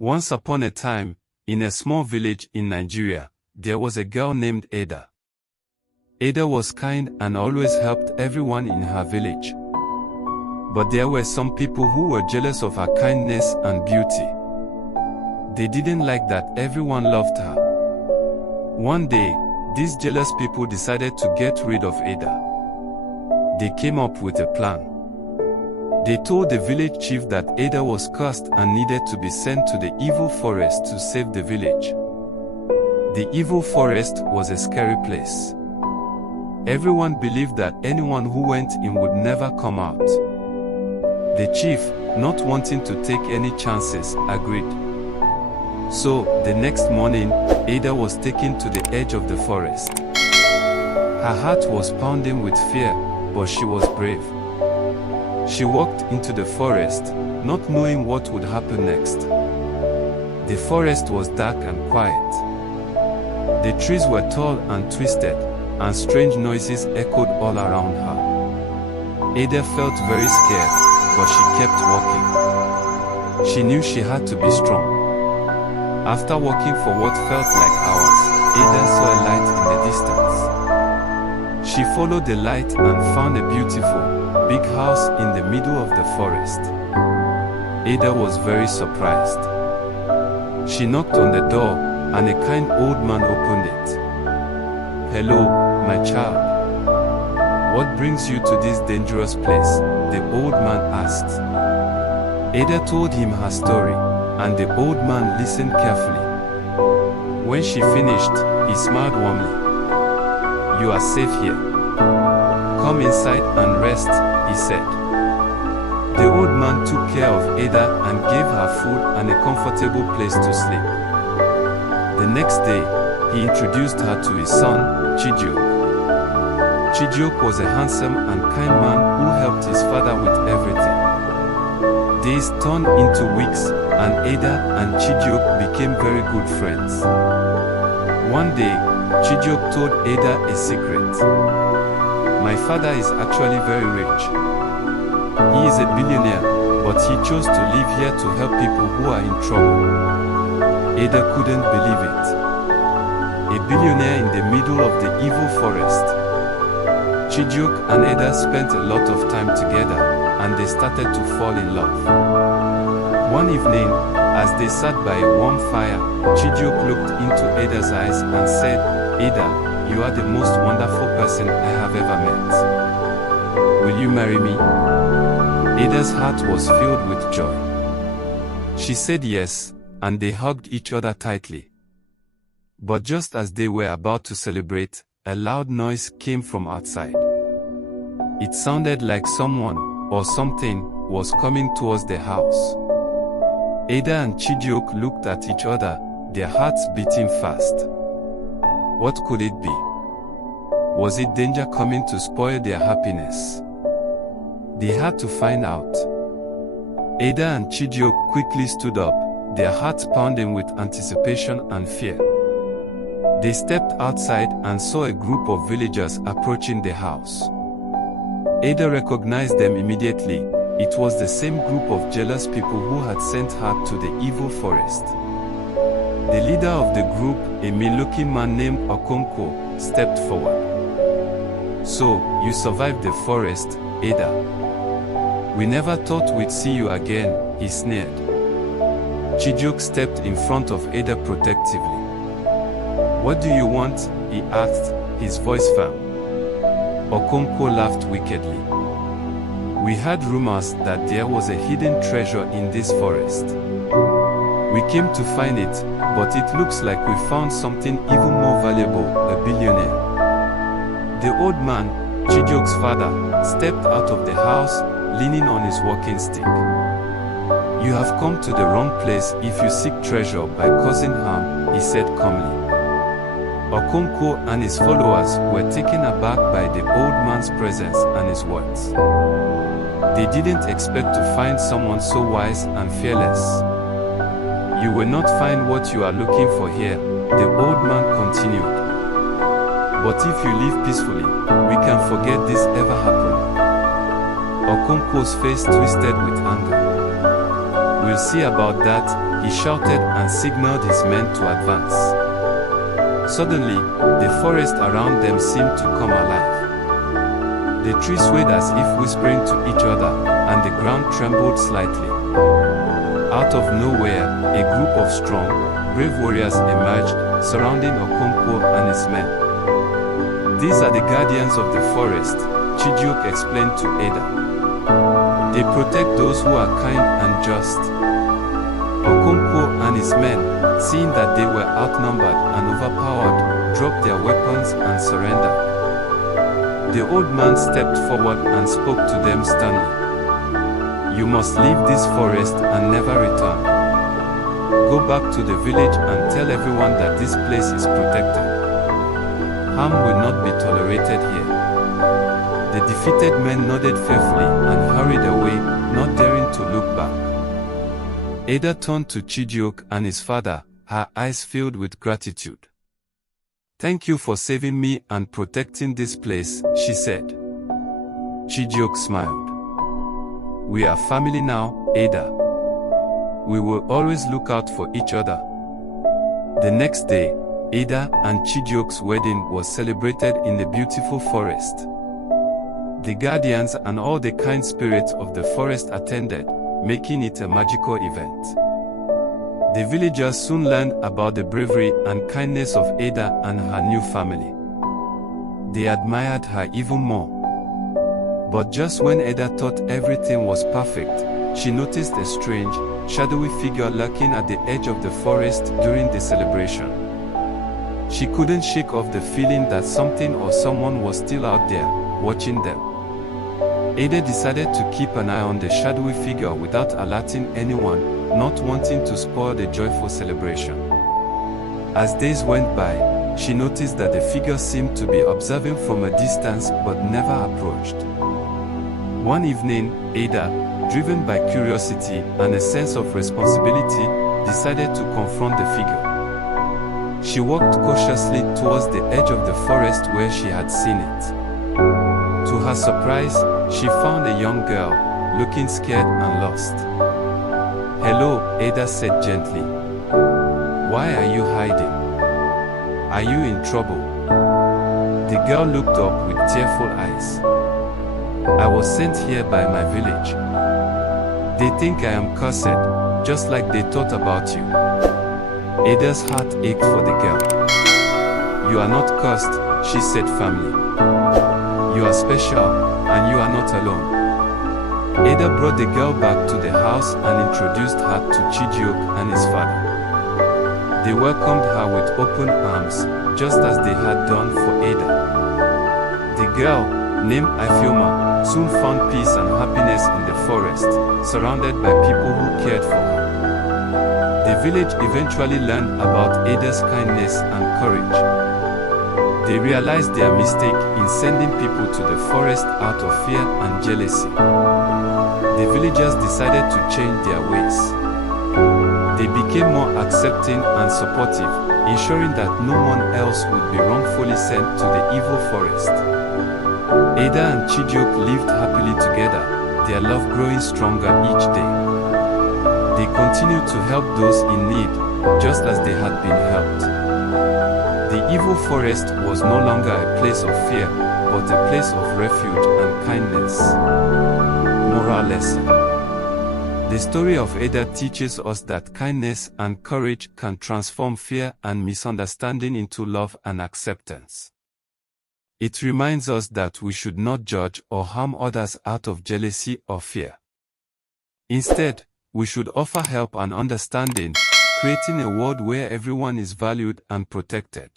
Once upon a time, in a small village in Nigeria, there was a girl named Ada. Ada was kind and always helped everyone in her village. But there were some people who were jealous of her kindness and beauty. They didn't like that everyone loved her. One day, these jealous people decided to get rid of Ada. They came up with a plan. They told the village chief that Ada was cursed and needed to be sent to the evil forest to save the village. The evil forest was a scary place. Everyone believed that anyone who went in would never come out. The chief, not wanting to take any chances, agreed. So, the next morning, Ada was taken to the edge of the forest. Her heart was pounding with fear, but she was brave. She walked into the forest, not knowing what would happen next. The forest was dark and quiet. The trees were tall and twisted, and strange noises echoed all around her. Ada felt very scared, but she kept walking. She knew she had to be strong. After walking for what felt like hours, Ada saw a light in the distance. She followed the light and found a beautiful, big house in the middle of the forest. Ada was very surprised. She knocked on the door, and a kind old man opened it. "Hello, my child. What brings you to this dangerous place?" the old man asked. Ada told him her story, and the old man listened carefully. When she finished, he smiled warmly. "You are safe here. Come inside and rest," he said. The old man took care of Ada and gave her food and a comfortable place to sleep. The next day, he introduced her to his son, Chijioke. Chijioke was a handsome and kind man who helped his father with everything. Days turned into weeks, and Ada and Chijioke became very good friends. One day, Chijioke told Ada a secret. "My father is actually very rich. He is a billionaire, but he chose to live here to help people who are in trouble." Ada couldn't believe it. A billionaire in the middle of the evil forest. Chijioke and Ada spent a lot of time together, and they started to fall in love. One evening, as they sat by a warm fire, Chijioke looked into Ada's eyes and said, "Ada, you are the most wonderful person I have ever met. Will you marry me?" Ada's heart was filled with joy. She said yes, and they hugged each other tightly. But just as they were about to celebrate, a loud noise came from outside. It sounded like someone, or something, was coming towards the house. Ada and Chijioke looked at each other, their hearts beating fast. What could it be? Was it danger coming to spoil their happiness? They had to find out. Ada and Chijioke quickly stood up, their hearts pounding with anticipation and fear. They stepped outside and saw a group of villagers approaching the house. Ada recognized them immediately. It was the same group of jealous people who had sent her to the evil forest. The leader of the group, a mean-looking man named Okonkwo, stepped forward. "So, you survived the forest, Ada. We never thought we'd see you again," he sneered. Chijioke stepped in front of Ada protectively. "What do you want?" he asked, his voice firm. Okonkwo laughed wickedly. "We heard rumors that there was a hidden treasure in this forest. We came to find it, but it looks like we found something even more valuable, a billionaire." The old man, Chijioke's father, stepped out of the house, leaning on his walking stick. "You have come to the wrong place if you seek treasure by causing harm," he said calmly. Okonkwo and his followers were taken aback by the old man's presence and his words. They didn't expect to find someone so wise and fearless. "You will not find what you are looking for here," the old man continued. "But if you live peacefully, we can forget this ever happened." Okonkwo's face twisted with anger. "We'll see about that," he shouted and signaled his men to advance. Suddenly, the forest around them seemed to come alive. The trees swayed as if whispering to each other, and the ground trembled slightly. Out of nowhere, a group of strong, brave warriors emerged, surrounding Okonkwo and his men. "These are the guardians of the forest," Chijioke explained to Ada. "They protect those who are kind and just." Okonkwo and his men, seeing that they were outnumbered and overpowered, dropped their weapons and surrendered. The old man stepped forward and spoke to them sternly. "You must leave this forest and never return. Go back to the village and tell everyone that this place is protected. Harm will not be tolerated here." The defeated men nodded fearfully and hurried away, not daring to look back. Ada turned to Chijioke and his father, her eyes filled with gratitude. "Thank you for saving me and protecting this place," she said. Chijioke smiled. "We are family now, Ada. We will always look out for each other." The next day, Ada and Chijioke's wedding was celebrated in the beautiful forest. The guardians and all the kind spirits of the forest attended, making it a magical event. The villagers soon learned about the bravery and kindness of Ada and her new family. They admired her even more. But just when Ada thought everything was perfect, she noticed a strange, shadowy figure lurking at the edge of the forest during the celebration. She couldn't shake off the feeling that something or someone was still out there, watching them. Ada decided to keep an eye on the shadowy figure without alerting anyone, not wanting to spoil the joyful celebration. As days went by, she noticed that the figure seemed to be observing from a distance but never approached. One evening, Ada, driven by curiosity and a sense of responsibility, decided to confront the figure. She walked cautiously towards the edge of the forest where she had seen it. To her surprise, she found a young girl, looking scared and lost. "Hello," Ada said gently. "Why are you hiding? Are you in trouble?" The girl looked up with tearful eyes. "I was sent here by my village. They think I am cursed, just like they thought about you." Ada's heart ached for the girl. "You are not cursed," she said firmly. "You are special, and you are not alone." Ada brought the girl back to the house and introduced her to Chijioke and his father. They welcomed her with open arms, just as they had done for Ada. The girl, named Ifeoma, soon found peace and happiness in the forest, surrounded by people who cared for her. The village eventually learned about Ada's kindness and courage. They realized their mistake in sending people to the forest out of fear and jealousy. The villagers decided to change their ways. They became more accepting and supportive, ensuring that no one else would be wrongfully sent to the evil forest. Ada and Chijioke lived happily together, their love growing stronger each day. They continued to help those in need, just as they had been helped. The evil forest was no longer a place of fear, but a place of refuge and kindness. Moral lesson. The story of Ada teaches us that kindness and courage can transform fear and misunderstanding into love and acceptance. It reminds us that we should not judge or harm others out of jealousy or fear. Instead, we should offer help and understanding, creating a world where everyone is valued and protected.